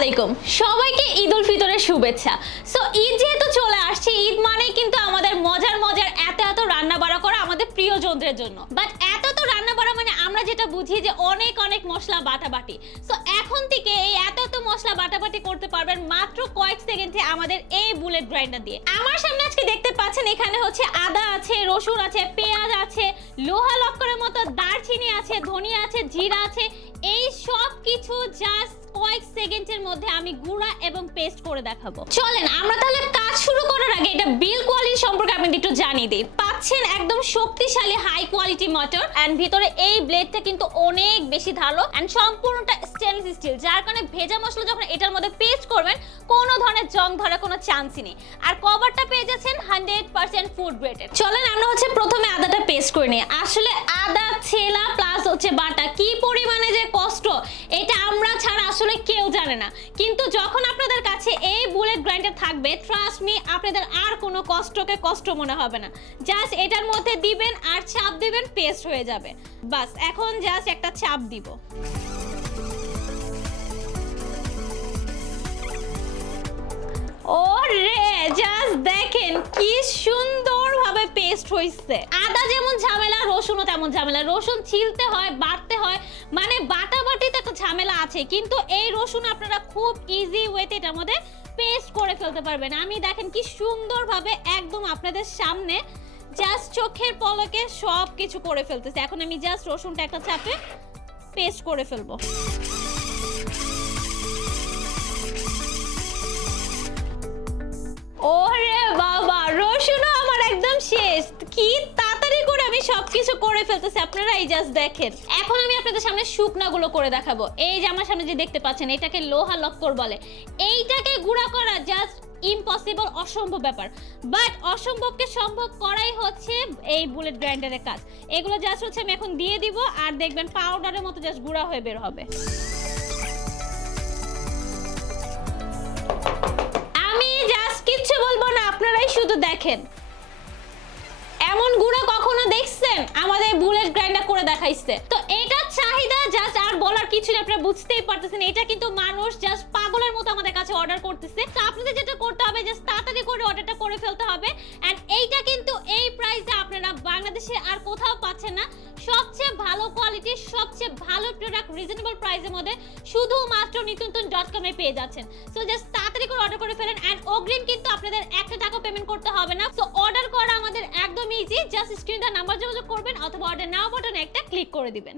আলাইকুম সবাইকে ঈদ উল ফিতরের শুভেচ্ছা। সো ঈদ যেহেতু চলে আসছে, ঈদ মানে কিন্তু আমাদের মজার মজার এত রান্না বাড়া করা আমাদের প্রিয়জনদের জন্য। বাট এত রান্না বাড়া মানে আমরা যেটা বুঝি যে অনেক অনেক মশলা বাটাবাটি। সো এখন থেকে এই এত মশলা বাটাবাটি করতে পারবেন মাত্র কয়েক সেকেন্ডে আমাদের এই বুলেট গ্রাইন্ডার দিয়ে। আমার সামনে আজকে দেখতে পাচ্ছেন এখানে হচ্ছে আদা আছে, রসুন আছে, পেঁয়াজ আছে, লোহা লক্করের মতো দারচিনি আছে, ধনিয়া আছে, জিরা আছে। এই সব কিছু জাস্ট কয়েক সেকেন্ডের মধ্যে আমি গুঁড়া এবং পেস্ট করে দেখাবো। চলেন আমরা তাহলে কাজ শুরু করার আগে এটা বিল কোয়ালিটি সম্পর্কে আপনাদের একটু জানিয়ে দিই। পাচ্ছেন একদম শক্তিশালী হাই কোয়ালিটি মোটর এন্ড ভিতরে এই ব্লেডটা কিন্তু অনেক বেশি ধারালো এন্ড সম্পূর্ণটা স্টেনলেস স্টিল, যার কারণে ভেজা মশলা যখন এটার মধ্যে পেস্ট করবেন কোনো ধরনের জং ধরার কোনো চান্সই নেই। আর কভারটা পেয়ে যাচ্ছেন 100% ফুড গ্রেডেড। চলেন আমরা হচ্ছে প্রথমে আদাটা পেস্ট করে নিই। আসলে আদা ছেলা প্লাস হচ্ছে বাটা কি পরিমাণে যে কষ্ট এটা আমরা ছাড়া আসলে কেউ জানে না। কিন্তু যখন আপনাদের কাছে এই বুলেট গ্রাইন্ডার থাকবে, ট্রাস্ট মি আপনাদের আর কোনো কষ্টকে কষ্ট মনে হবে না। জাস্ট এটার মধ্যে দিবেন আর চাপ দিবেন, পেস্ট হয়ে যাবে। বাস এখন জাস্ট একটা চাপ দিব। ওরে জাস্ট দেখেন কি সুন্দরভাবে পেস্ট হইছে। আদা যেমন ঝামেলা, রসুনও তেমন ঝামেলা। রসুন ছিলতে হয়, বাটতে হয়, মানে বাটাবাটিতে একটা ঝামেলা আছে। কিন্তু এই রসুন আপনারা খুব ইজি ওয়েতে এটার মধ্যে পেস্ট করে ফেলতে পারবেন। আমি দেখেন কি সুন্দরভাবে একদম আপনাদের সামনে জাস্ট চোখের পলকে সব কিছু করে ফেলতেছে। এখন আমি জাস্ট রসুনটা একটা চাপে পেস্ট করে ফেলবো। ওরে বাবা, রসুনও আমার একদম শেষ। কি তাড়াতাড়ি করে আমি সবকিছু করে ফেলতেছি, আপনারা এই জাস্ট দেখেন। এখন আমি আপনাদের সামনে শুকনাগুলো করে দেখাবো। এই যে আমার সামনে যে দেখতে পাচ্ছেন এটাকে লোহা লক্কর বলে। এইটাকে গুঁড়া করা জাস্ট ইম্পসিবল, অসম্ভব ব্যাপার। বাট অসম্ভবকে সম্ভব করাই হচ্ছে এই বুলেট গ্রাইন্ডারের কাজ। এগুলো জাস্ট হচ্ছে আমি এখন দিয়ে দিব আর দেখবেন পাউডারের মতো জাস্ট গুঁড়া হয়ে বের হবে। কিচ্ছু বলবো না, আপনারাই শুধু দেখেন। এমন গুঁড়ো কখনো দেখছেন? আমাদের বুলেট গ্রাইন্ডার করে দেখাইছে। তো এটার চাহিদা জাস্ট আর বলার কিছু না, আপনারা বুঝতেই পারতেছেন। এটা কিন্তু মানুষ জাস্ট পাগলের মতো আমাদের কাছে অর্ডার করতেছে। তো আপনাদের যেটা করতে হবে জাস্ট তাড়াতাড়ি করে অর্ডারটা করে ফেলতে হবে। এন্ড এইটা কিন্তু এই প্রাইসে আপনারা বাংলাদেশে আর কোথাও পাচ্ছেন না। সবচেয়ে ভালো কোয়ালিটির, সবচেয়ে ভালো প্রোডাক্ট রিজনেবল প্রাইসের মধ্যে শুধুমাত্র নিত্যনতুন.com এ পেয়ে যাচ্ছেন। সো জাস্ট তাড়াতাড়ি করে অর্ডার করে ফেলেন। এন্ড অগ্রিম কিন্তু আপনাদের 1 টাকা পেমেন্ট করতে হবে না। সো অর্ডার করা আমাদের একদম ইজি। জাস্ট স্ক্রিনে দেওয়া নাম্বার যোগাযোগ করবেন অথবা অর্ডার নাও বাটনে একটা ক্লিক করে দিবেন।